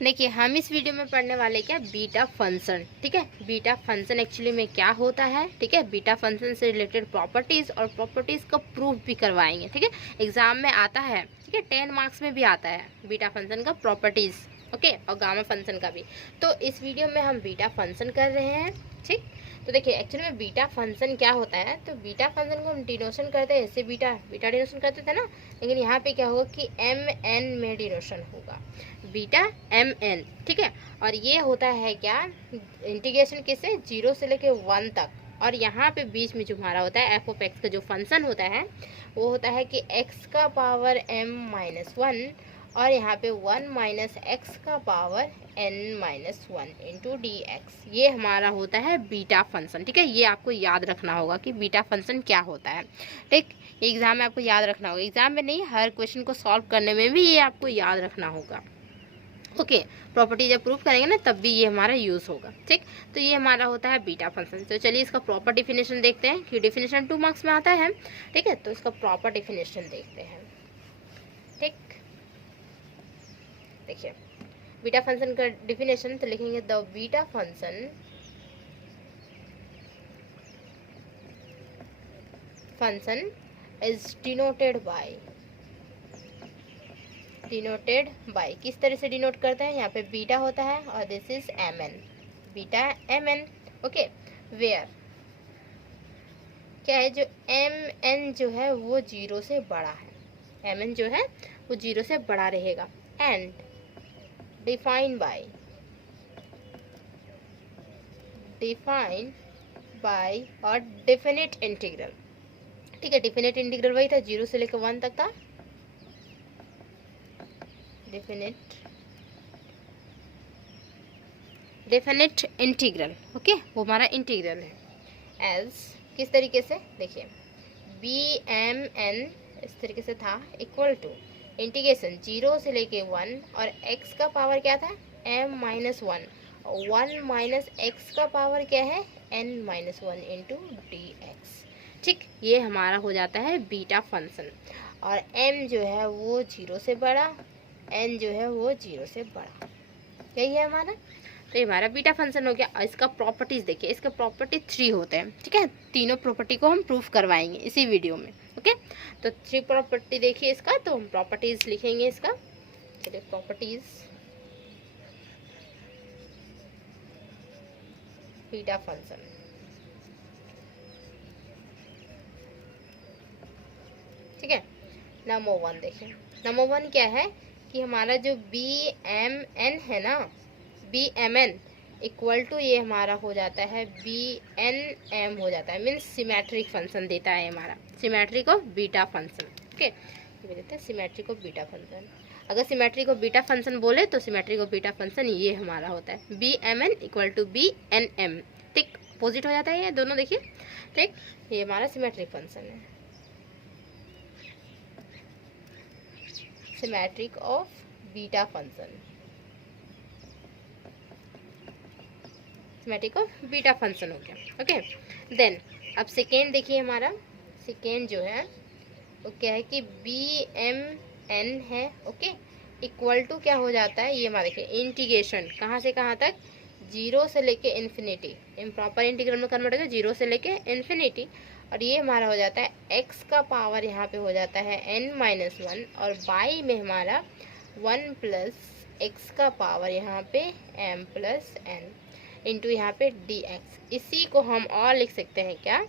देखिए हम इस वीडियो में पढ़ने वाले क्या बीटा फंक्शन। ठीक है, बीटा फंक्शन एक्चुअली में क्या होता है। ठीक है, बीटा फंक्शन से रिलेटेड प्रॉपर्टीज और प्रॉपर्टीज का प्रूफ भी करवाएंगे। ठीक है, एग्जाम में आता है। ठीक है, 10 मार्क्स में भी आता है बीटा फंक्शन का प्रॉपर्टीज। ओके, और गामा फंक्शन का भी। तो इस वीडियो में हम बीटा फंक्शन कर रहे हैं। ठीक, तो देखिए एक्चुअली में बीटा फंक्शन क्या होता है। तो बीटा फंक्शन को हम डिनोशन करते हैं, ऐसे बीटा बीटा डिनोशन करते थे ना, लेकिन यहाँ पे क्या होगा कि एम एन में डिनोशन होगा, बीटा एम एन। ठीक है, और ये होता है क्या, इंटीग्रेशन किससे, 0 से लेके 1 तक। और यहाँ पे बीच में जो हमारा होता है एफ ऑफ एक्स का जो फंक्शन होता है वो होता है कि एक्स का पावर m माइनस 1 और यहाँ पे 1 माइनस एक्स का power n minus 1 into D x. ये हमारा होता है बीटा फंक्शन। ठीक है, ये आपको याद रखना होगा कि बीटा फंक्शन क्या होता है। ठीक, एग्जाम में आपको याद रखना होगा, एग्जाम में नहीं, हर क्वेश्चन को सॉल्व करने में भी ये आपको याद रखना होगा। ओके, प्रॉपर्टी जब प्रूफ करेंगे ना तब भी ये हमारा यूज होगा। ठीक, तो ये हमारा होता है बीटा फंक्शन। तो चलिए इसका प्रॉपर डिफिनेशन देखते हैं कि डिफिनेशन 2 मार्क्स में आता है। ठीक है, तो इसका प्रॉपर डिफिनेशन देखते हैं। ठीक, देखिए बीटा फंक्शन का डिफिनेशन तो लिखेंगे the beta function is denoted by किस तरह से डिनोट करते हैं, यहाँ पे बीटा होता है और this is M N, beta M N. Okay, where क्या है, जो एम एन जो है वो 0 से बड़ा है, एम एन जो है वो 0 से बड़ा रहेगा। एंड डिफाइन बाय और डेफिनेट इंटीग्रल। ठीक है, डेफिनेट इंटीग्रल वही था, 0 से लेकर 1 तक था। Definite integral. ओके, वो हमारा इंटीग्रल है। एज किस तरीके से, देखिए बी एम एन इस तरीके से था, इक्वल टू इंटीग्रेशन 0 से लेके 1 और x का पावर क्या था m माइनस 1 और 1 माइनस एक्स का पावर क्या है n minus 1 into D x. ठीक, ये हमारा हो जाता है बीटा फंक्शन। और m जो है वो 0 से बड़ा, n जो है वो 0 से बड़ा, यही है हमारा। तो ये हमारा बीटा फंक्शन हो गया। और इसका प्रॉपर्टीज देखिए, इसका प्रॉपर्टी 3 होते हैं। ठीक है, तीनों प्रॉपर्टी को हम प्रूफ करवाएंगे इसी वीडियो में। ओके, तो 3 प्रॉपर्टी देखिए इसका, तो हम प्रॉपर्टीज लिखेंगे इसका। चलिए प्रॉपर्टीज बीटा फंक्शन। ठीक है, नंबर 1 देखिए, नंबर 1 क्या है कि हमारा जो बी एम एन है ना, B M N equal to ये हमारा हो जाता है बी एन एम हो जाता है, मीन्स सिमेट्रिक फंक्शन देता है हमारा, symmetric of beta function. Okay, ये देते हैं सिमेट्रिक ऑफ बीटा फंक्शन। अगर सिमेट्रिक ऑफ बीटा फंक्शन बोले तो सिमेट्रिक ऑफ बीटा फंक्शन ये हमारा होता है B M N equal to B N M. ठीक, अपोजिट हो जाता है ये दोनों, देखिए। ठीक, ये हमारा सिमेट्रिक फंक्शन है, symmetric of beta function, symmetric of beta function हो गया। ओके, देन अब सेकेंड देखिए, हमारा सेकेंड जो है वो क्या है कि बी एम एन है। ओके, इक्वल टू क्या हो जाता है, ये हमारा देखिए इंटीग्रेशन कहाँ से कहाँ तक, 0 से लेके इन्फिनिटी, इम्प्रॉपर इंटीग्रल में कन्वर्ट होगा 0 से लेके इन्फिनिटी। और ये हमारा हो जाता है x का पावर यहाँ पे हो जाता है n माइनस 1 और बाई में हमारा 1 प्लस एक्स का पावर यहाँ पे m प्लस n इंटू यहाँ पे dx। इसी को हम और लिख सकते हैं क्या,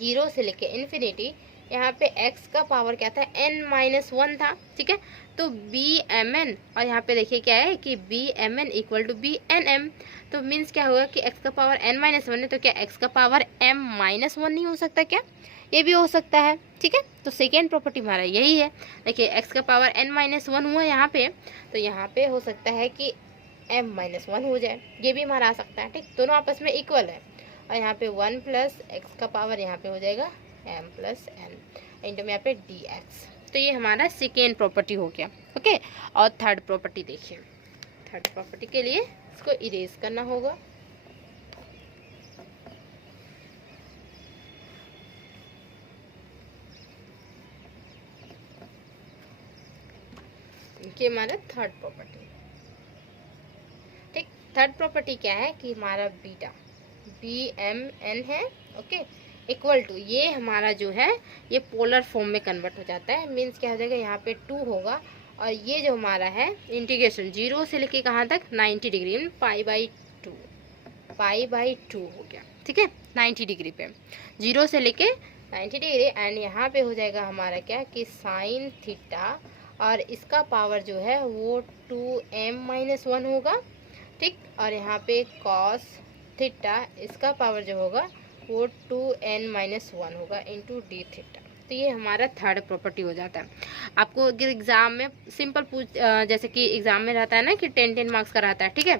0 से लेके इन्फिनिटी, यहाँ पे x का पावर क्या था n माइनस 1 था। ठीक है, तो बी एम एन और यहाँ पे देखिए क्या है कि B M N equal to B N M. तो मीन्स क्या होगा कि x का पावर n माइनस 1 है, तो क्या x का पावर m माइनस 1 नहीं हो सकता क्या, ये भी हो सकता है। ठीक है, तो सेकेंड प्रॉपर्टी हमारा यही है। देखिए x का पावर n माइनस 1 हुआ यहाँ पे, तो यहाँ पे हो सकता है कि m माइनस 1 हो जाए, ये भी हमारा आ सकता है। ठीक, दोनों आपस में इक्वल है। और यहाँ पे 1 प्लस एक्स का पावर यहाँ पे हो जाएगा m प्लस n इंटू में यहाँ पे dx। तो ये हमारा सेकेंड प्रॉपर्टी हो गया। ओके, और थर्ड प्रॉपर्टी देखिए, थर्ड प्रॉपर्टी के लिए इसको इरेज करना होगा। ये हमारा थर्ड प्रॉपर्टी। थर्ड प्रॉपर्टी क्या है कि हमारा बीटा BMN है, ओके, इक्वल टू ये हमारा जो है ये पोलर फॉर्म में कन्वर्ट हो जाता है। मीन्स क्या हो जाएगा, यहाँ पे 2 होगा और ये जो हमारा है इंटीग्रेशन 0 से लेके कहाँ तक 90 डिग्री में π/2 हो गया, ठीक है, 90 डिग्री पे 0 से लेके 90 डिग्री। एंड यहाँ पे हो जाएगा हमारा क्या कि साइन थीटा और इसका पावर जो है वो 2m-1 होगा, ठीक। और यहाँ पे कॉस थीटा इसका पावर जो होगा वो 2n-1 होगा इंटू डी थीटा। तो ये हमारा थर्ड प्रॉपर्टी हो जाता है। आपको अगर एग्जाम में सिंपल जैसे कि एग्जाम में रहता है ना कि 10 मार्क्स का रहता है, ठीक है,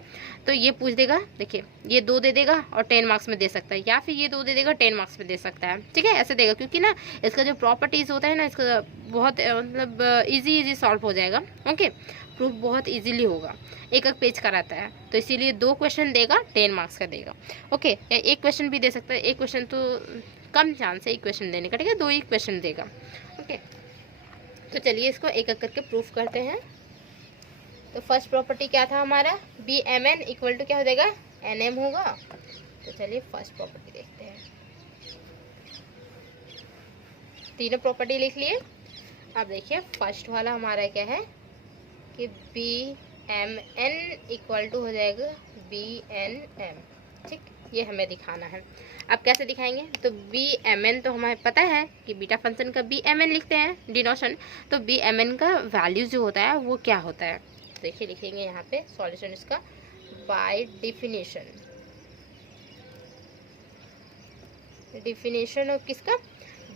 तो ये पूछ देगा, देखिए ये 2 दे देगा और 10 मार्क्स में दे सकता है, या फिर ये 2 दे देगा 10 मार्क्स में दे सकता है, ठीक है, ऐसे देगा। क्योंकि ना इसका जो प्रॉपर्टीज होता है ना, इसका बहुत मतलब ईजी सॉल्व हो जाएगा, ओके, प्रूफ बहुत इजीली होगा, एक पेज का रहता है, तो इसीलिए 2 क्वेश्चन देगा 10 मार्क्स का देगा, ओके, या एक क्वेश्चन भी दे सकता है, एक क्वेश्चन तो कम चांस है एक क्वेश्चन देने का, ठीक है, 2 ही क्वेश्चन देगा, ओके। तो चलिए इसको एक एक करके प्रूफ करते हैं। तो फर्स्ट प्रॉपर्टी क्या था हमारा, BMN इक्वल टू क्या हो जाएगा, NM होगा। तो चलिए फर्स्ट प्रॉपर्टी देखते हैं, तीनों प्रॉपर्टी लिख लिए। अब देखिए फर्स्ट वाला हमारा क्या है कि BMN इक्वल टू हो जाएगा BNM, ठीक, ये हमें दिखाना है। अब कैसे दिखाएंगे, तो BMN तो हमें पता है कि बीटा फंक्शन का BMN लिखते हैं डिनोशन, तो BMN का वैल्यू जो होता है वो क्या होता है, देखिए लिखेंगे यहाँ पे सॉल्यूशन इसका बाय डिफिनेशन ऑफ किसका,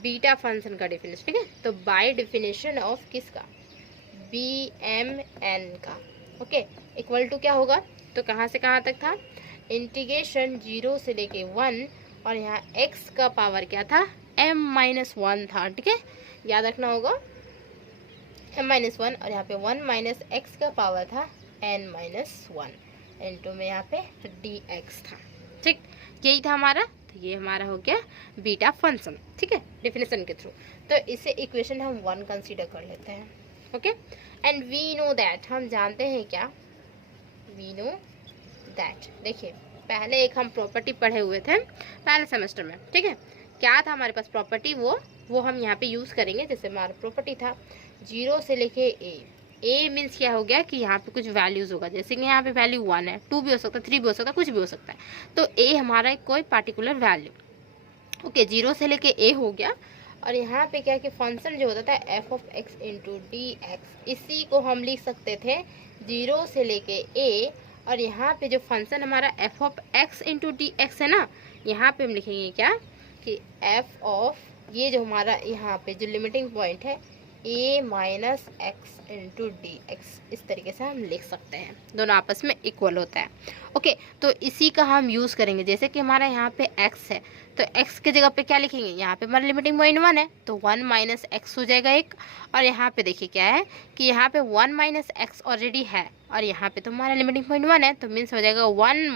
बीटा फंक्शन का डिफिनेशन, ठीक है, तो बाय डिफिनेशन ऑफ किसका, BMN का, ओके, इक्वल टू क्या होगा, तो कहाँ से कहाँ तक था, इंटीग्रेशन 0 से लेके 1 और यहाँ x का पावर क्या था, m-1 था, ठीक है, याद रखना होगा m-1 और यहाँ पे 1 - x का पावर था n-1 इनटू में यहाँ पे dx था, ठीक, यही था हमारा। तो ये हमारा हो गया बीटा फंक्शन, ठीक है, डेफिनेशन के थ्रू। तो इसे इक्वेशन हम 1 कंसीडर कर लेते हैं, okay. And we know that, हम जानते हैं क्या, वी नो दैट, देखिए पहले एक हम प्रॉपर्टी पढ़े हुए थे पहले सेमेस्टर में, ठीक है, क्या था हमारे पास प्रॉपर्टी, वो हम यहाँ पे यूज़ करेंगे। जैसे हमारा प्रॉपर्टी था 0 से लेके a मीन्स क्या हो गया कि यहाँ पे कुछ वैल्यूज़ होगा, जैसे कि यहाँ पे वैल्यू 1 है, 2 भी हो सकता है, 3 भी हो सकता है, कुछ भी हो सकता है, तो a हमारा कोई पार्टिकुलर वैल्यू, ओके, 0 से लेके a हो गया। और यहाँ पे क्या कि फंक्शन जो होता था f(x) इंटू dx, इसी को हम लिख सकते थे 0 से लेके a, और यहाँ पे जो फंक्शन हमारा f(x) इंटू dx है ना, यहाँ पे हम लिखेंगे क्या कि f ऑफ ये जो हमारा यहाँ पे जो लिमिटिंग पॉइंट है a minus x into dx, इस तरीके से हम लिख सकते हैं, दोनों आपस में इक्वल होता है, ओके। तो इसी का हम यूज़ करेंगे, जैसे कि हमारा यहाँ पे x है, तो x के जगह पे क्या लिखेंगे, यहाँ पे हमारा लिमिटिंग पॉइंट 1 है, तो 1 माइनस x हो जाएगा एक, और यहाँ पे देखिए क्या है कि यहाँ पे 1 माइनस x ऑलरेडी है, और यहाँ पे तो हमारा लिमिटिंग पॉइंट 1 है, तो मीन्स हो जाएगा 1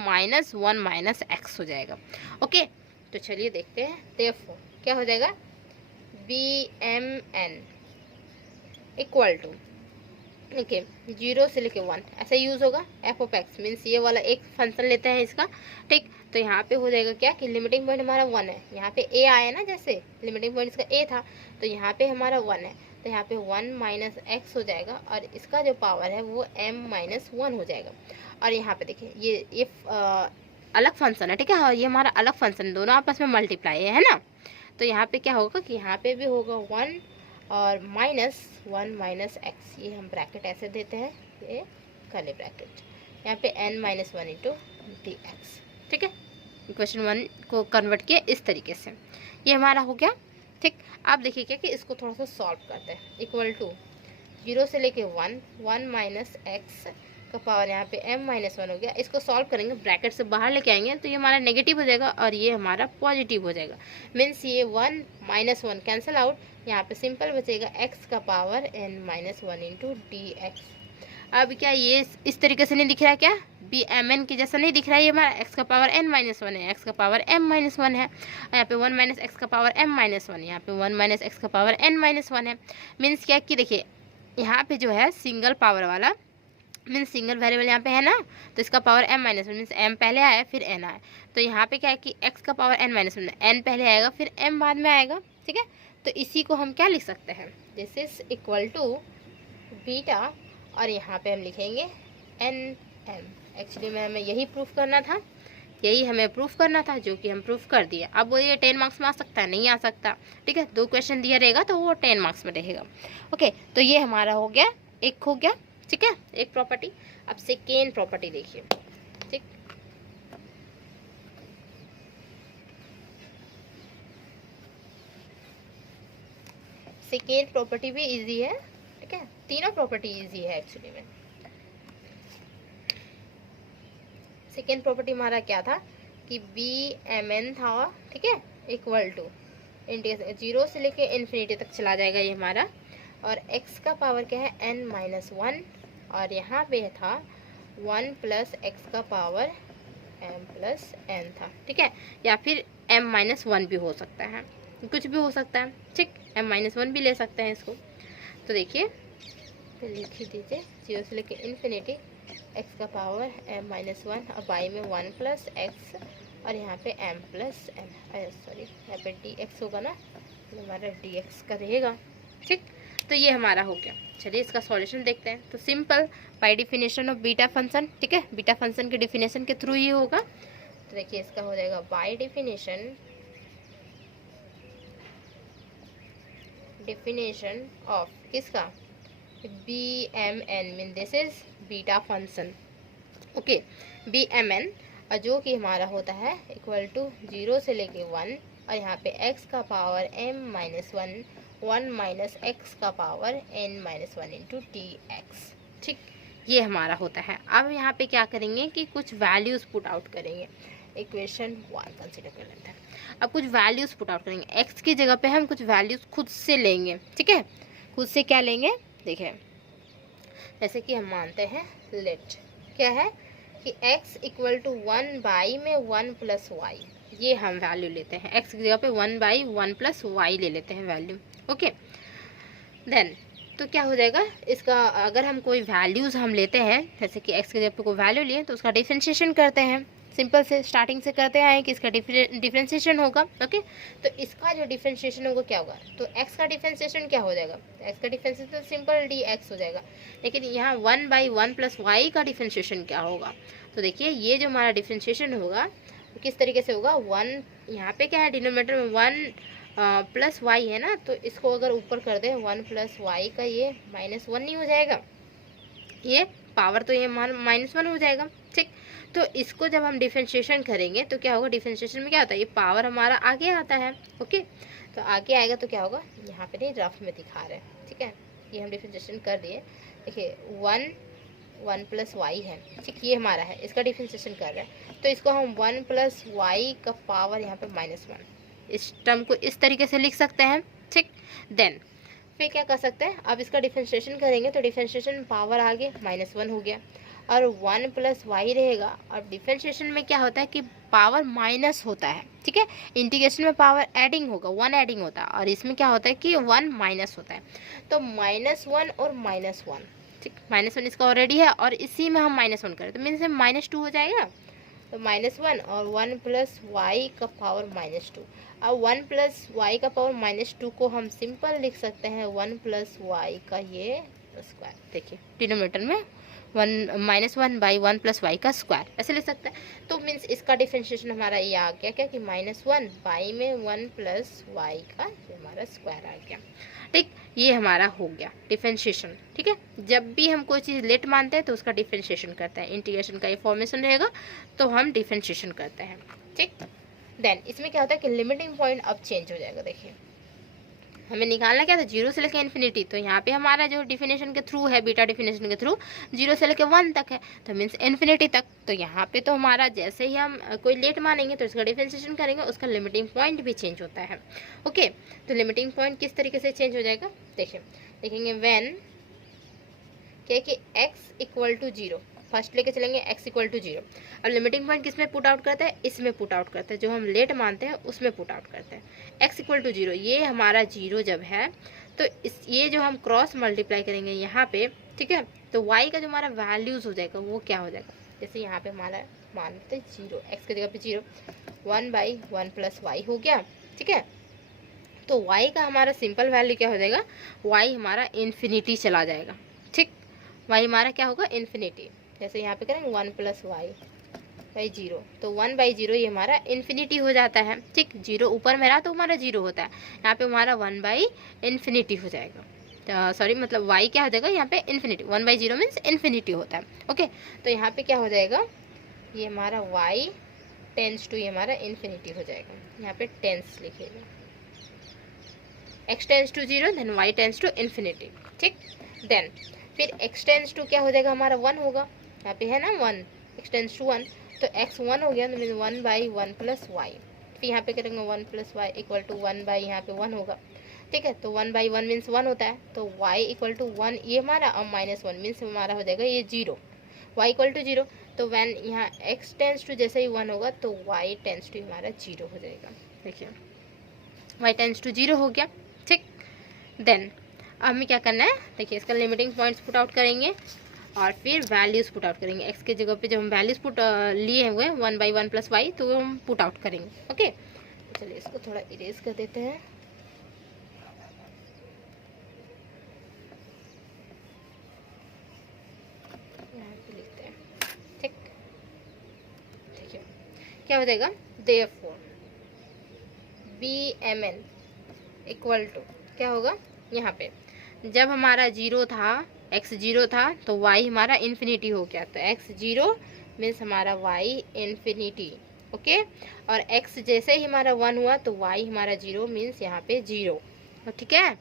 माइनस x हो जाएगा, ओके। तो चलिए देखते हैं, देयरफॉर क्या हो जाएगा, BMN इक्वल टू, ओके, 0 से लेके 1 ऐसा यूज़ होगा, f(x) मीन्स ये वाला एक फंक्शन लेते हैं इसका, ठीक। तो यहाँ पे हो जाएगा क्या कि लिमिटिंग पॉइंट हमारा 1 है, यहाँ पे a आया ना, जैसे लिमिटिंग पॉइंट इसका a था, तो यहाँ पे हमारा 1 है, तो यहाँ पे 1 माइनस x हो जाएगा, और इसका जो पावर है वो m-1 हो जाएगा। और यहाँ पे देखिए ये अलग फंक्शन है, ठीक है, और ये हमारा अलग फंक्शन, दोनों आपस में मल्टीप्लाई है ना। तो यहाँ पे क्या होगा कि यहाँ पे भी होगा 1 और -1 माइनस x, ये हम ब्रैकेट ऐसे देते हैं, ये कर्ली ब्रैकेट, यहाँ पे n-1 इंटू dx, ठीक है, इक्वेशन 1 को कन्वर्ट किया इस तरीके से, ये हमारा हो गया, ठीक। आप देखिए क्या कि इसको थोड़ा सा सॉल्व करते हैं, इक्वल टू 0 से लेके 1 माइनस x का पावर यहाँ पे m-1 हो गया, इसको सॉल्व करेंगे, ब्रैकेट से बाहर लेके आएंगे, तो ये हमारा नेगेटिव हो जाएगा और ये हमारा पॉजिटिव हो जाएगा, मीन्स ये 1 - 1 कैंसिल आउट, यहाँ पे सिंपल बचेगा x का पावर n-1 इंटू dx। अब क्या ये इस तरीके से नहीं दिख रहा है, क्या BMN के जैसा नहीं दिख रहा है, ये हमारा x का पावर n-1 है, x का पावर m-1 है, यहाँ पे 1 माइनस x का पावर m-1, यहाँ पे 1 माइनस x का पावर n-1 है, मीन्स क्या कि देखिए यहाँ पे जो है सिंगल पावर वाला मीन्स सिंगल वेरिएबल यहाँ पे है ना, तो इसका power m minus one means m पहले आया फिर n आया। तो यहाँ पे क्या है कि x का power n minus one, n पहले आएगा फिर m बाद में आएगा, ठीक है। तो इसी को हम क्या लिख सकते हैं, this is equal to beta, और यहाँ पे हम लिखेंगे nm। एक्चुअली में हमें यही प्रूफ करना था, यही हमें प्रूफ करना था, जो कि हम प्रूफ कर दिए। अब वो ये 10 मार्क्स में आ सकता है, नहीं आ सकता, ठीक है। 2 क्वेश्चन दिया रहेगा तो वो 10 मार्क्स में रहेगा। ओके, तो ये हमारा हो गया, एक हो गया, ठीक है, एक प्रॉपर्टी। अब सेकेंड प्रॉपर्टी देखिए, ठीक। सेकेंड प्रॉपर्टी भी इजी है, ठीक है, तीनों प्रॉपर्टी इजी है एक्चुअली में। सेकेंड प्रॉपर्टी हमारा क्या था कि BMN था, ठीक है, इक्वल टू इंटीग्रेशन 0 से लेके इन्फिनिटी तक चला जाएगा ये हमारा, और x का पावर क्या है n माइनस वन, और यहाँ पे था 1 प्लस x का पावर m प्लस n था, ठीक है, या फिर m माइनस वन भी हो सकता है, कुछ भी हो सकता है, ठीक, m माइनस वन भी ले सकते हैं इसको। तो देखिए तो लिख ही दीजिए 0 से लेके इन्फिनिटी x का पावर m माइनस वन, और y में 1 प्लस x, और यहाँ पे m प्लस n, सॉरी यहाँ पे dx होगा ना, तो हमारा dx का रहेगा, ठीक। तो ये हमारा हो गया। चलिए इसका सॉल्यूशन देखते हैं। तो simple, by definition of beta function, ठीक है, बीटा फंक्शन के डिफिनेशन के थ्रू ही होगा। तो देखिए इसका हो जाएगा बाय डिफिनेशन ऑफ किसका, BMN mean this is beta function, okay, BMN, और जो कि हमारा होता है इक्वल टू 0 से लेके 1, और यहाँ पे x का power m minus one, 1 minus x का power n minus one into dx, ठीक, ये हमारा होता है। अब यहाँ पे क्या करेंगे कि कुछ वैल्यूज पुट आउट करेंगे, इक्वेशन 1 कंसिडर कर लेते हैं। अब कुछ वैल्यूज पुट आउट करेंगे, x की जगह पे हम कुछ वैल्यूज खुद से लेंगे, ठीक है, खुद से क्या लेंगे, देखिए जैसे कि हम मानते हैं लेट क्या है कि x इक्वल टू 1 बाई में 1 प्लस वाई, ये हम वैल्यू लेते हैं, x की जगह पे 1 बाई 1 प्लस वाई ले लेते हैं वैल्यू, ओके। देन तो क्या हो जाएगा इसका, अगर हम कोई वैल्यूज़ हम लेते हैं, जैसे कि x की जगह पे कोई वैल्यू लिए तो उसका डिफरेंशिएशन करते हैं, सिंपल से स्टार्टिंग से करते आए कि इसका डिफरेंशिएशन होगा, ओके। तो इसका जो डिफरेंशिएशन होगा क्या होगा, तो x का डिफरेंशिएशन क्या हो जाएगा, x का डिफरेंशिएशन तो सिंपल dx हो जाएगा, लेकिन यहाँ 1 बाई 1 प्लस वाई का डिफरेंशिएशन क्या होगा। तो देखिए ये जो हमारा डिफरेंशिएशन होगा तो किस तरीके से होगा, 1 यहाँ पे क्या है डिनोमिनेटर में 1 प्लस वाई है ना, तो इसको अगर ऊपर कर दे 1 प्लस वाई का, ये माइनस वन नहीं हो जाएगा, ये पावर तो ये माइनस वन हो जाएगा, ठीक। तो इसको जब हम डिफरेंशिएशन करेंगे तो क्या होगा, डिफरेंशिएशन में क्या होता है, ये पावर हमारा आगे आता है, ओके। तो आगे आएगा तो क्या होगा, यहाँ पे नहीं रफ में दिखा रहे हैं, ठीक है, ये हम डिफरेंशिएशन कर दिए, देखिए 1 प्लस वाई है, ठीक, ये हमारा है, इसका डिफरेंशिएशन कर रहे हैं, तो इसको हम 1 प्लस वाई का पावर यहाँ पे माइनस वन, इस टर्म को इस तरीके से लिख सकते हैं, ठीक। देन फिर क्या कर सकते हैं, अब इसका डिफरेंशिएशन करेंगे तो डिफरेंशिएशन पावर आगे माइनस वन हो गया, और 1 प्लस वाई रहेगा, और डिफरेंशिएशन में क्या होता है कि पावर माइनस होता है, ठीक है, इंटीग्रेशन में पावर एडिंग होगा, 1 एडिंग होता है, और इसमें क्या होता है कि 1 माइनस होता है, तो -1 और -1, ठीक, -1 इसका ऑलरेडी है, और इसी में हम -1 करें तो मीन्स -2 हो जाएगा, तो -1 और 1 प्लस वाई का पावर -2, अब 1 प्लस वाई का पावर -2 को हम सिंपल लिख सकते हैं 1 प्लस वाई का ये स्क्वायर, देखिए डिनोमिनेटर में 1 बाई 1 प्लस वाई का स्क्वायर ऐसे लिख सकते हैं। तो मीन्स इसका डिफरेंशिएशन हमारा ये आ गया क्या कि -1 बाई में 1 प्लस वाई का हमारा स्क्वायर आ गया, ठीक, ये हमारा हो गया डिफरेंशिएशन, ठीक है। जब भी हम कोई चीज़ लेट मानते हैं तो उसका डिफरेंशिएशन करते हैं, इंटीग्रेशन का ये फॉर्मेशन रहेगा तो हम डिफरेंशिएशन करते हैं, ठीक। देन इसमें क्या होता है कि लिमिटिंग पॉइंट अब चेंज हो जाएगा, देखिए हमें निकालना क्या था 0 से लेकर इन्फिनिटी, तो यहाँ पे हमारा जो डिफिनेशन के थ्रू है, बीटा डिफिनेशन के थ्रू 0 से लेकर 1 तक है, तो मीन्स इन्फिनिटी तक। तो यहाँ पे तो हमारा जैसे ही हम कोई लेट मानेंगे तो इसका डिफरेंशिएशन करेंगे, उसका लिमिटिंग पॉइंट भी चेंज होता है, ओके। तो लिमिटिंग पॉइंट किस तरीके से चेंज हो जाएगा, देखिए देखेंगे व्हेन क्या कि x इक्वल टू 0, फर्स्ट लेके चलेंगे x इक्वल टू 0। अब लिमिटिंग पॉइंट किस में पुट आउट करते हैं, इसमें पुट आउट करते हैं, जो हम लेट मानते हैं उसमें पुट आउट करते हैं। x इक्वल टू 0, ये हमारा 0 जब है तो ये जो हम क्रॉस मल्टीप्लाई करेंगे यहाँ पे, ठीक है, तो y का जो हमारा वैल्यूज हो जाएगा वो क्या हो जाएगा, जैसे यहाँ पे हमारा मानते 0, x की जगह पे 0, 1/1 प्लस वाई हो गया, ठीक है। तो y का हमारा सिंपल वैल्यू क्या हो जाएगा, y हमारा इन्फिनिटी चला जाएगा, ठीक, y हमारा क्या होगा, इन्फिनिटी। जैसे यहाँ पे करेंगे 1 प्लस वाई बाई 0, तो 1/0 ये हमारा इन्फिनिटी हो जाता है, ठीक। 0 ऊपर में रहा तो हमारा 0 होता है, यहाँ पे हमारा 1/इन्फिनिटी हो जाएगा, सॉरी मतलब y क्या हो जाएगा यहाँ पे इन्फिनिटी, 1/0 मीन्स इन्फिनिटी होता है, ओके। तो यहाँ पे क्या हो जाएगा, ये हमारा y टेंस टू ये हमारा इन्फिनिटी हो जाएगा, यहाँ पे टेंस लिखिएगा, x tends to 0 then y tends to infinity, ठीक। देन फिर x टेंस टू क्या हो जाएगा, हमारा 1 होगा, यहाँ पे है ना 1, x टेंस टू 1, तो x 1 हो गया, तो मीन 1/1 प्लस वाई, फिर यहाँ पे करेंगे 1 प्लस वाई इक्वल टू 1 यहाँ पे 1 होगा, ठीक है। तो 1/1 मीन्स 1 होता है, तो y इक्वल टू 1 ये हमारा, और -1 मीन्स हमारा हो जाएगा ये 0, y इक्वल टू 0, तो वैन यहाँ x टेंस टू जैसे ही 1 होगा तो y टेंस टू हमारा 0 हो जाएगा, देखिए y टेंस टू 0 हो गया, ठीक। देन अब हमें क्या करना है, देखिए इसका लिमिटिंग पॉइंट्स पुट आउट करेंगे और फिर वैल्यूज़ पुट आउट करेंगे, x के जगह पे जब हम वैल्यूज़ पुट लिए हुए 1/1 प्लस वाई तो हम पुट आउट करेंगे, ओके। चलिए इसको थोड़ा इरेज कर देते हैं, यहाँ पे लिखते हैं, ठीक, देखिए क्या हो जाएगा, देयरफॉर BMN इक्वल टू क्या होगा, यहाँ पे जब हमारा 0 था, x 0 था तो y हमारा इन्फिनिटी हो गया, तो x 0 मीन्स हमारा y इन्फिनिटी, ओके। और x जैसे ही हमारा 1 हुआ तो y हमारा 0 मीन्स यहाँ पे 0, ठीक है,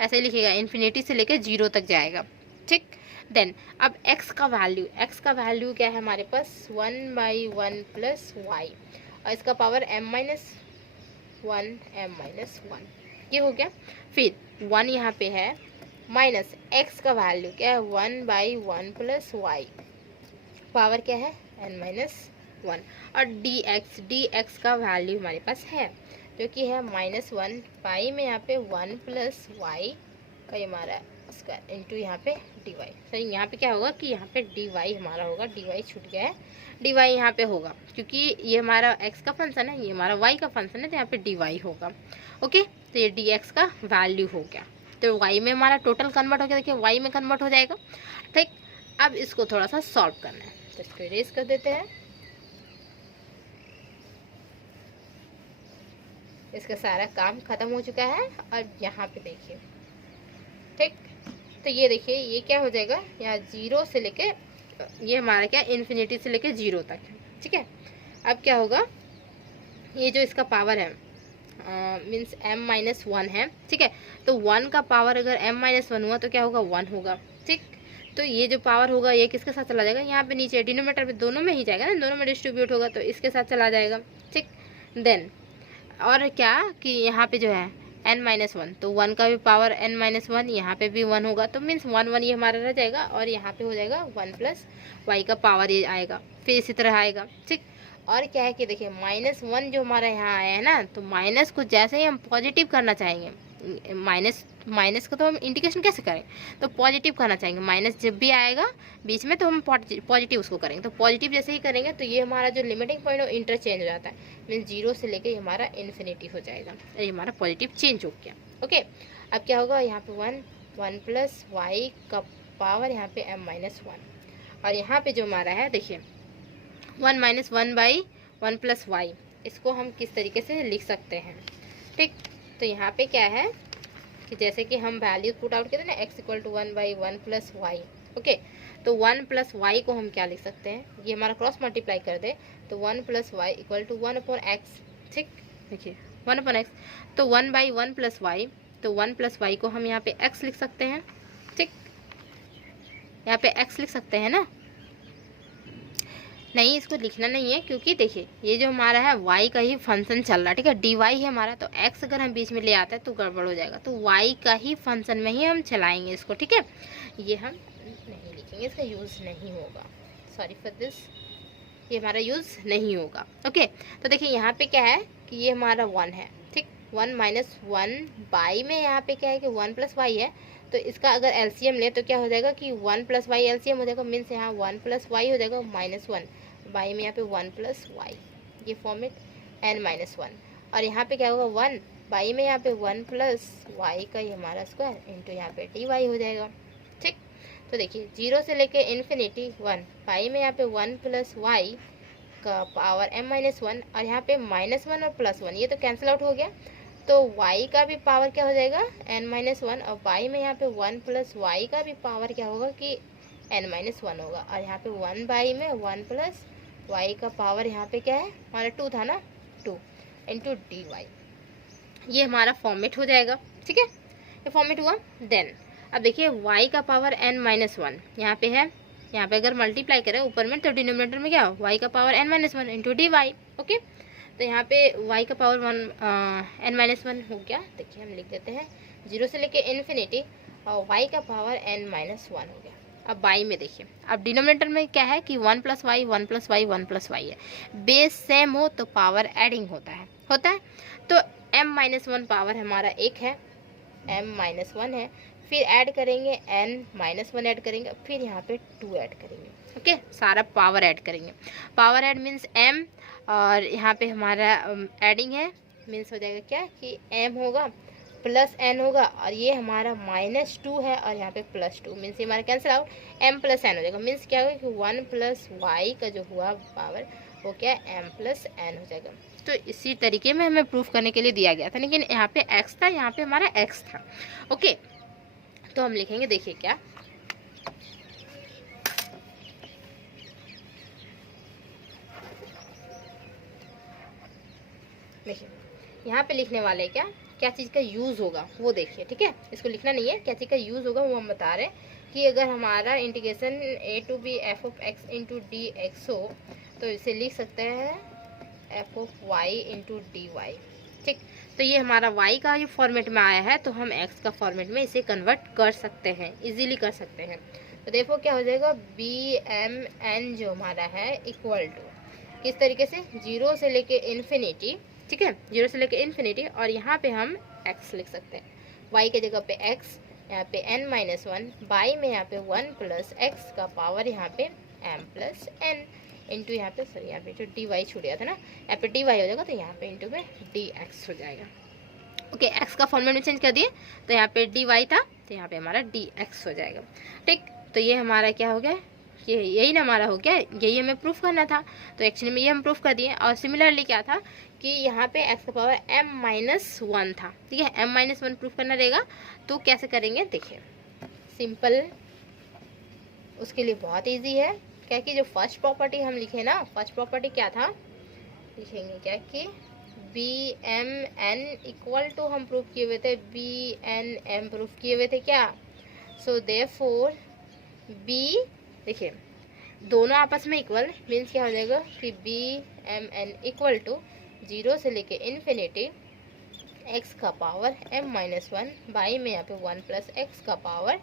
ऐसे ही लिखिएगा, इन्फिनिटी से लेकर 0 तक जाएगा, ठीक। देन अब x का वैल्यू क्या है हमारे पास, 1/1 प्लस वाई, और इसका पावर m-1 m-1, ये हो गया। फिर 1 यहाँ पे है, माइनस x का वैल्यू क्या है, 1/1 प्लस वाई, पावर क्या है n-1, और dx का वैल्यू हमारे पास है जो कि है -1 पाई में यहाँ पे 1 प्लस वाई का हमारा इसका इंटू यहाँ पे dy, सही यहाँ पे क्या होगा कि यहाँ पे dy हमारा होगा, dy छूट गया है, dy यहाँ पे होगा क्योंकि ये हमारा x का फंक्शन है, ये हमारा y का फंक्शन है, तो यहाँ पे dy होगा, ओके। तो ये dx का वैल्यू हो गया, तो y में हमारा टोटल कन्वर्ट हो गया, देखिए y में कन्वर्ट हो जाएगा, ठीक। अब इसको थोड़ा सा सॉल्व करना है, तो इसको इरेज कर देते हैं, इसका सारा काम खत्म हो चुका है, और यहाँ पे देखिए, ठीक, तो ये देखिए ये क्या हो जाएगा, यहाँ 0 से लेके ये हमारा क्या इन्फिनिटी से लेके 0 तक है, ठीक है। अब क्या होगा, ये जो इसका पावर है मीन्स m-1 है, ठीक है, तो 1 का पावर अगर m-1 हुआ तो क्या होगा, 1 होगा, ठीक। तो ये जो पावर होगा ये किसके साथ चला जाएगा, यहाँ पे नीचे डिनोमिनेटर पे दोनों में ही जाएगा ना, दोनों में डिस्ट्रीब्यूट होगा, तो इसके साथ चला जाएगा, ठीक। देन और क्या कि यहाँ पे जो है n-1, तो 1 का भी पावर n-1, यहाँ पे भी 1 होगा, तो मीन्स 1 ये हमारा रह जाएगा, और यहाँ पे हो जाएगा 1 प्लस वाई का पावर ये आएगा, फिर इसी तरह आएगा, ठीक। और क्या है कि देखिए -1 जो हमारा यहाँ आया है ना, तो माइनस को जैसे ही हम पॉजिटिव करना चाहेंगे, माइनस का तो हम इंडिकेशन कैसे करें, तो पॉजिटिव करना चाहेंगे, माइनस जब भी आएगा बीच में तो हम पॉजिटिव उसको करेंगे, तो पॉजिटिव जैसे ही करेंगे तो ये हमारा जो लिमिटिंग पॉइंट है इंटरचेंज हो जाता है, मीन्स 0 से लेके हमारा इन्फिनिटी हो जाएगा, ये हमारा पॉजिटिव चेंज हो गया, ओके। अब क्या होगा, यहाँ पे 1 प्लस वाई का पावर यहाँ पे m-1, और यहाँ पे जो हमारा है देखिए 1 - 1/1 प्लस वाई, इसको हम किस तरीके से लिख सकते हैं, ठीक। तो यहाँ पे क्या है कि जैसे कि हम वैल्यू पुट आउट करते हैं ना, x equal to 1/1 plus Y, okay. तो 1 प्लस वाई को हम क्या लिख सकते हैं, ये हमारा क्रॉस मल्टीप्लाई कर दे, तो 1 plus Y equal to 1/x, ठीक, देखिए 1/x, तो 1/1 प्लस वाई, तो 1 प्लस वाई को हम यहाँ पे x लिख सकते हैं, ठीक, यहाँ पे x लिख सकते हैं ना, नहीं इसको लिखना नहीं है क्योंकि देखिए ये जो हमारा है y का ही फंक्शन चल रहा है, ठीक है, dy है हमारा, तो x अगर हम बीच में ले आते हैं तो गड़बड़ हो जाएगा, तो y का ही फंक्शन में ही हम चलाएंगे इसको, ठीक है, ये हम नहीं लिखेंगे, इसका यूज़ नहीं होगा, सॉरी फॉर दिस, ये हमारा यूज़ नहीं होगा। ओके, तो देखिए यहाँ पे क्या है कि ये हमारा 1 है, ठीक, 1 माइनस 1 बाई में यहाँ पे क्या है कि 1 प्लस वाई है, तो इसका अगर एलसीएम ले तो क्या हो जाएगा कि 1 प्लस वाई एलसीएम हो जाएगा, मीन्स यहाँ 1 प्लस वाई हो जाएगा माइनस 1 बाई में यहाँ पे 1 प्लस वाई, ये फॉर्मेट n माइनस 1, और यहाँ पे क्या होगा 1 बाई में यहाँ पे 1 प्लस वाई का ये हमारा स्क्वायर इंटू यहाँ पे डी वाई हो जाएगा। ठीक, तो देखिए 0 से लेके इन्फिनिटी 1 बाई में यहाँ पे 1 प्लस वाई का पावर m माइनस 1, और यहाँ पे माइनस 1 और प्लस 1 ये तो कैंसिल आउट हो गया, तो y का भी पावर क्या हो जाएगा n माइनस 1, और y में यहाँ पे 1 प्लस वाई का भी पावर क्या होगा कि n माइनस 1 होगा, और यहाँ पे 1 बाई में 1 प्लस वाई का पावर यहाँ पे क्या है हमारा 2 था ना, 2 इंटू डी वाई, ये हमारा फॉर्मेट हो जाएगा। ठीक है, ये फॉर्मेट हुआ। देन अब देखिए y का पावर n माइनस 1 यहाँ पे है, यहाँ पे अगर मल्टीप्लाई करें ऊपर में तो डिनोमिनेटर में क्या हो y का power n minus 1 into D Y. Okay, तो यहाँ पे y का पावर n माइनस 1 हो गया। देखिए हम लिख देते हैं 0 से लेके इन्फिनिटी और y का पावर n माइनस 1 हो गया। अब बाई में देखिए, अब डिनोमिनेटर में क्या है कि 1 plus Y 1 plus Y 1 plus Y है, बेस सेम हो तो पावर एडिंग होता है तो m माइनस 1 पावर हमारा 1 है, m माइनस 1 है, फिर ऐड करेंगे n माइनस 1 ऐड करेंगे, फिर यहाँ पे 2 ऐड करेंगे। ओके, सारा पावर ऐड करेंगे, पावर ऐड मीन्स m, और यहाँ पे हमारा एडिंग है मीन्स हो जाएगा क्या कि m होगा प्लस n होगा, और ये हमारा माइनस 2 है और यहाँ पे प्लस 2 मीन्स ये हमारा cancel out, m plus n हो जाएगा, मीन्स क्या होगा कि 1 प्लस वाई का जो हुआ पावर वो क्या है m प्लस n हो जाएगा। तो इसी तरीके में हमें प्रूफ करने के लिए दिया गया था, लेकिन यहाँ पे x था, यहाँ पे हमारा x था। ओके, तो हम लिखेंगे, देखिए क्या, देखिए यहाँ पे लिखने वाले क्या चीज़ का यूज़ होगा वो देखिए। ठीक है, इसको लिखना नहीं है, क्या चीज़ का यूज़ होगा वो हम बता रहे हैं कि अगर हमारा integration a to B F of X into D X हो तो इसे लिख सकते हैं F of Y into D Y. ठीक, तो ये हमारा y का ये फॉर्मेट में आया है, तो हम x का फॉर्मेट में इसे कन्वर्ट कर सकते हैं, इजीली कर सकते हैं। तो देखो क्या हो जाएगा, बी एम एन जो हमारा है इक्वल टू किस तरीके से 0 से लेके इन्फिनिटी, ठीक है 0 से लेके इन्फिनिटी, और यहाँ पे हम x लिख सकते हैं, y के जगह पे x, यहाँ पे n माइनस 1 बाई में यहाँ पे 1 प्लस एक्स का पावर यहाँ पे m प्लस n इंटू यहाँ पे सॉरी यहाँ पे जो डी वाई छूट गया था ना, यहाँ पे डी वाई हो जाएगा, तो यहाँ पे इंटू में डी एक्स हो जाएगा। ओके, एक्स का फॉर्मेट में चेंज कर दिए, तो यहाँ पे डी वाई था तो यहाँ पे हमारा डी एक्स हो जाएगा। ठीक, तो ये हमारा क्या हो गया, ये यही ना हमारा हो गया, यही हमें प्रूफ करना था, तो एक्चुअली में ये हम प्रूफ कर दिए। और सिमिलरली क्या था कि यहाँ पे एक्स का पावर m माइनस 1 था, ठीक है, m माइनस 1 प्रूफ करना रहेगा, तो कैसे करेंगे देखिए, सिंपल, उसके लिए बहुत ईजी है। क्या कि जो फर्स्ट प्रॉपर्टी हम लिखे ना, फर्स्ट प्रॉपर्टी क्या था, लिखेंगे क्या कि B M N equal to हम प्रूफ किए हुए थे, बी एन एम प्रूफ किए हुए थे क्या, सो देयरफॉर बी, देखिए दोनों आपस में इक्वल मीन्स क्या हो जाएगा कि B M N equal to 0 से लेके इन्फिनिटी x का पावर m माइनस 1 बाई में यहाँ पे 1 प्लस एक्स का power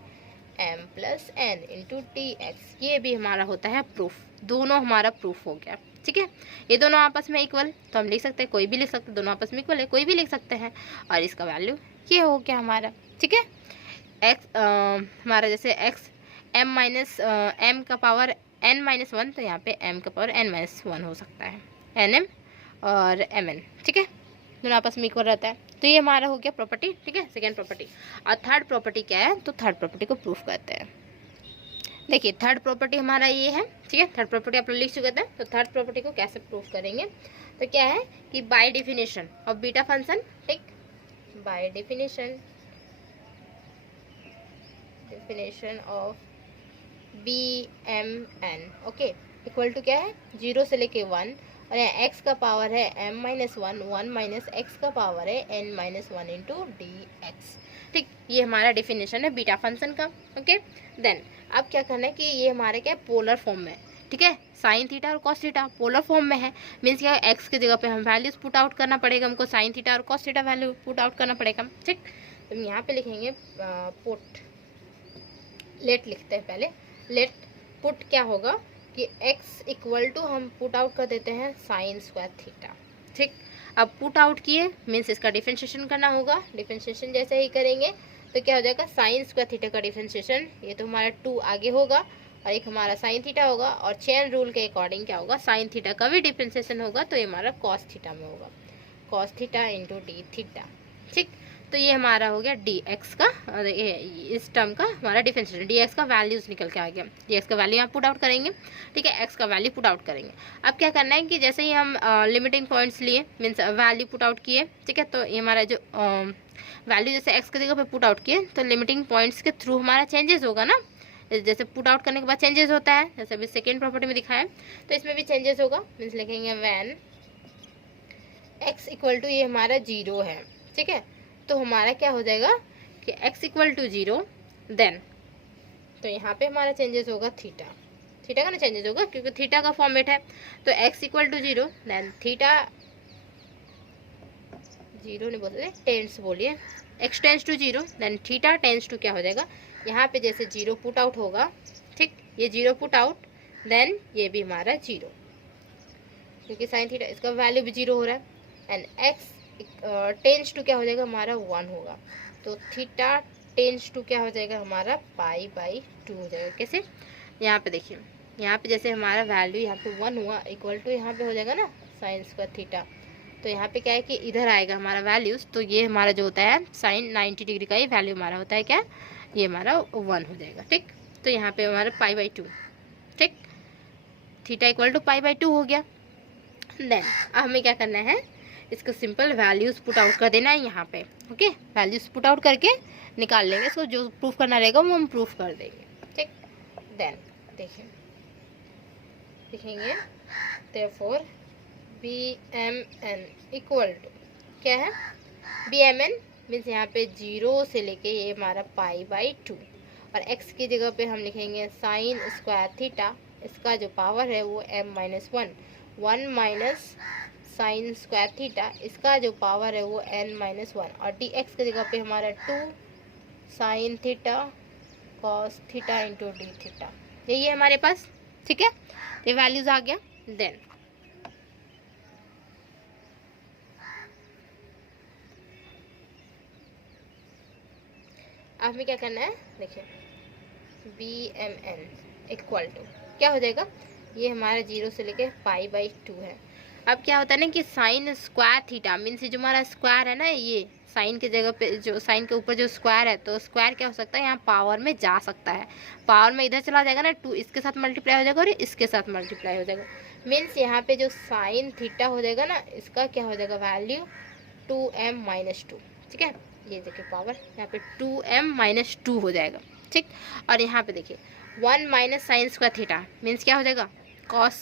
m plus n into T X, ये भी हमारा होता है प्रूफ, दोनों हमारा प्रूफ हो गया। ठीक है, ये दोनों आपस में इक्वल, तो हम लिख सकते हैं, कोई भी लिख सकते हैं, दोनों आपस में इक्वल है, कोई भी लिख सकते हैं, और इसका वैल्यू ये हो गया हमारा। ठीक है, x हमारा जैसे x m माइनस m का पावर n माइनस 1, तो यहाँ पे m का पावर n माइनस 1 हो सकता है, nm और mn। ठीक है, दोनों आपस में इक्वल रहता है, तो ये हमारा हो गया प्रॉपर्टी। ठीक है, सेकेंड प्रॉपर्टी। और थर्ड प्रॉपर्टी क्या है, तो थर्ड प्रॉपर्टी को प्रूफ करते हैं। देखिए थर्ड प्रॉपर्टी हमारा ये है, ठीक है, थर्ड प्रॉपर्टी आप लोग लिख चुके थे, तो थर्ड प्रॉपर्टी को कैसे प्रूफ करेंगे, तो क्या है कि by definition of beta function, ठीक, by definition of B M N, okay, equal to क्या है 0 से लेके 1, और यहाँ x का पावर है m माइनस 1, 1 माइनस एक्स का पावर है n minus 1 into D x. ठीक, ये हमारा डेफिनेशन है बीटा फंक्शन का। ओके, देन अब क्या करना है कि ये हमारे क्या पोलर फॉर्म में है, ठीक है, साइन थीटा और कॉस थीटा पोलर फॉर्म में है, मीन्स क्या x के जगह पे हम वैल्यूज पुट आउट करना पड़ेगा, हमको साइन थीटा और cos theta value put out करना पड़ेगा। ठीक, तो हम यहाँ पे लिखेंगे पुट, लेट लिखते हैं पहले, लेट पुट क्या होगा कि x इक्वल टू हम पुट आउट कर देते हैं साइन स्क्वायर थीटा। ठीक, अब पुट आउट किए मीन्स इसका डिफरेंशिएशन करना होगा। डिफरेंशिएशन जैसे ही करेंगे तो क्या हो जाएगा, साइन स्क्वायर थीटा का डिफरेंशिएशन, ये तो हमारा 2 आगे होगा और एक हमारा साइन थीटा होगा, और चेन रूल के अकॉर्डिंग क्या होगा, साइन थीटा का भी डिफरेंशिएशन होगा, तो ये हमारा कॉस थीटा में होगा, cos theta into D theta. ठीक, तो ये हमारा हो गया डी एक्स का, और इस टर्म का हमारा डिफरेंशिएशन, डी एक्स का वैल्यूज निकल के आ गया। डी एक्स का वैल्यू यहाँ पुट आउट करेंगे, ठीक है, एक्स का वैल्यू पुट आउट करेंगे। अब क्या करना है कि जैसे ही हम लिमिटिंग पॉइंट्स लिए मीन्स वैल्यू पुट आउट किए, ठीक है, तो ये हमारा जो वैल्यू जैसे एक्स की जगह पे पुट आउट किए तो लिमिटिंग पॉइंट्स के थ्रू हमारा चेंजेस होगा ना, जैसे पुट आउट करने के बाद चेंजेस होता है, जैसे अभी सेकेंड प्रॉपर्टी में दिखाया, तो इसमें भी चेंजेस होगा। मीन्स लिखेंगे व्हेन एक्स इक्वल टू, ये हमारा 0 है, ठीक है, तो हमारा क्या हो जाएगा कि x इक्वल टू 0, देन तो यहाँ पे हमारा चेंजेस होगा थीटा, थीटा का ना चेंजेस होगा क्योंकि थीटा का फॉर्मेट है, तो x equal to 0, then theta 0 नहीं बोलते, टेंस बोलिए, x tends to 0, then theta tends to क्या हो जाएगा, यहाँ पे जैसे 0 पुट आउट होगा, ठीक, ये 0 पुट आउट, देन ये भी हमारा 0 क्योंकि साइन थीटा इसका वैल्यू भी 0 हो रहा है, एंड x टेंस टू क्या हो जाएगा हमारा 1 होगा, तो थीटा टेंस टू क्या हो जाएगा हमारा पाई बाई 2 हो जाएगा। कैसे, यहाँ पे देखिए, यहाँ पे जैसे हमारा वैल्यू यहाँ पे 1 हुआ इक्वल टू यहाँ पे हो जाएगा ना साइन स्क्वायर थीटा, तो यहाँ पे क्या है कि इधर आएगा हमारा वैल्यूज, तो ये हमारा जो होता है साइन 90 डिग्री का ये वैल्यू हमारा होता है क्या, ये हमारा 1 हो जाएगा। ठीक, तो यहाँ पे हमारा पाई बाई 2, ठीक, theta equal to pi by 2 हो गया। देन अब हमें क्या करना है, इसको सिंपल वैल्यूज पुट आउट कर देना है यहाँ पे, ओके, वैल्यूज पुट आउट करके निकाल लेंगे, इसको जो प्रूफ करना रहेगा वो हम प्रूफ कर देंगे। ठीक, देन देखिए लिखेंगे therefore BMN इक्वल टू क्या है, BMN मीन्स यहाँ पे 0 से लेके ये हमारा पाई बाई 2, और x की जगह पे हम लिखेंगे साइन स्क्वायर थीटा, इसका जो पावर है वो m-1, 1 minus sine square theta, इसका जो पावर है वो n-1, और dx की जगह पे हमारा 2 sine theta cos theta into D theta, यही है हमारे पास। ठीक है, ये वैल्यूज आ गया। देन अब हमें क्या करना है, देखिए BMN इक्वल टू क्या हो जाएगा, ये हमारा 0 से लेके पाई बाई 2 है। अब क्या होता है ना कि साइन स्क्वायर थीटा मीन्स जो हमारा स्क्वायर है ना, ये साइन की जगह पे जो साइन के ऊपर जो स्क्वायर है, तो स्क्वायर क्या हो सकता है यहाँ पावर में जा सकता है, पावर में इधर चला जाएगा ना, 2 इसके साथ मल्टीप्लाई हो जाएगा और इसके साथ मल्टीप्लाई हो जाएगा, मीन्स यहाँ पे जो साइन थीटा हो जाएगा ना, इसका क्या हो जाएगा वैल्यू 2m-2। ठीक है, ये देखिए पावर यहाँ पे 2m-2 हो जाएगा। ठीक, और यहाँ पे देखिए 1 minus sine square theta means क्या हो जाएगा, cos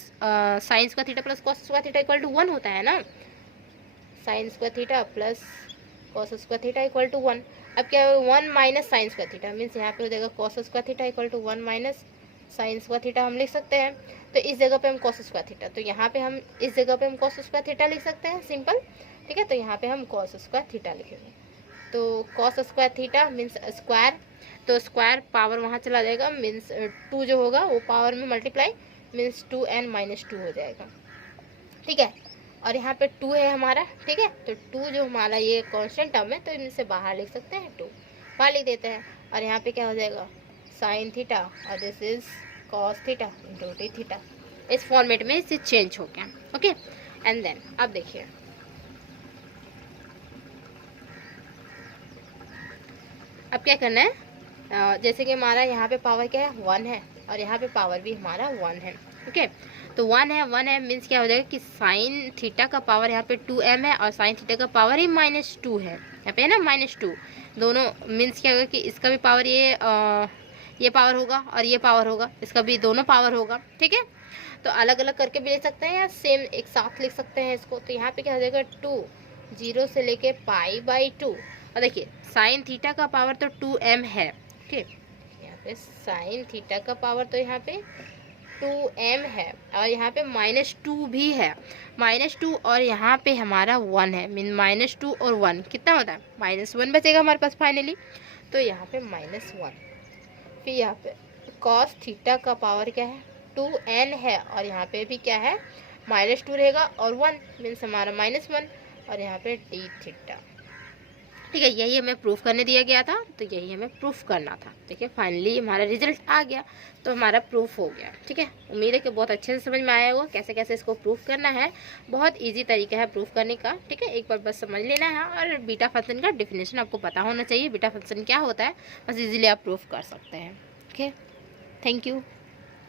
sine square theta plus cos square theta equal to 1 होता है ना, sine square theta plus cos square theta equal to 1। अब क्या है 1 minus sine square theta means यहाँ पे हो जाएगा cos square theta equal to 1 minus sine square theta हम लिख सकते हैं, तो इस जगह पे हम कॉस स्क्वायर थीटा, तो यहाँ पे हम इस जगह पे हम कॉस स्क्वायर थीटा लिख सकते हैं सिंपल। ठीक है, तो यहाँ पे हम कॉस स्क्वायर थीटा लिखेंगे, तो cos square theta means square, तो स्क्वायर पावर वहाँ चला जाएगा मीन्स 2 जो होगा वो पावर में मल्टीप्लाई मीन्स 2n-2 हो जाएगा। ठीक है, और यहाँ पे 2 है हमारा। ठीक है, तो 2 जो हमारा ये कांस्टेंट टर्म है, तो इनसे बाहर लिख सकते हैं, 2 बाहर लिख देते हैं, और यहाँ पे क्या हो जाएगा साइन थीटा और this is cos theta into D theta, इस फॉर्मेट में इसे चेंज हो गया। ओके, एंड देन अब देखिए अब क्या करना है, जैसे कि हमारा यहाँ पे पावर क्या है 1 है, और यहाँ पे पावर भी हमारा 1 है। ओके, तो 1 है मीन्स क्या हो जाएगा कि साइन थीटा का पावर यहाँ पे 2m है, और साइन थीटा का पावर ही -2 है, यहाँ पे है ना -2, दोनों मीन्स क्या होगा कि इसका भी पावर ये पावर होगा और ये पावर होगा, इसका भी दोनों पावर होगा। ठीक है, तो अलग अलग करके भी लिख सकते हैं या सेम एक साथ लिख सकते हैं इसको, तो यहाँ पे क्या हो जाएगा 2 0 से लेके पाई बाई 2, और देखिए साइन थीटा का पावर तो 2m है। ठीक, यहाँ पे साइन थीटा का पावर तो यहाँ पे 2m है, और यहाँ पे -2 भी है, -2 और यहाँ पे हमारा 1 है, मीन -2 और 1 कितना होता है -1 बचेगा हमारे पास फाइनली, तो यहाँ पे -1, फिर यहाँ पे कॉस थीटा का पावर क्या है 2n है और यहाँ पे भी क्या है -2 रहेगा और 1 मीन्स हमारा -1 और यहाँ पे d थीटा। ठीक है, यही हमें प्रूफ करने दिया गया था, तो यही हमें प्रूफ करना था। ठीक है, फाइनली हमारा रिजल्ट आ गया, तो हमारा प्रूफ हो गया। ठीक है, उम्मीद है कि बहुत अच्छे से समझ में आया होगा कैसे कैसे इसको प्रूफ करना है। बहुत इजी तरीका है प्रूफ करने का। ठीक है, एक बार बस समझ लेना है और बीटा फंक्शन का डिफिनेशन आपको पता होना चाहिए, बीटा फंक्शन क्या होता है, बस इजीली आप प्रूफ कर सकते हैं। Okay, thank you.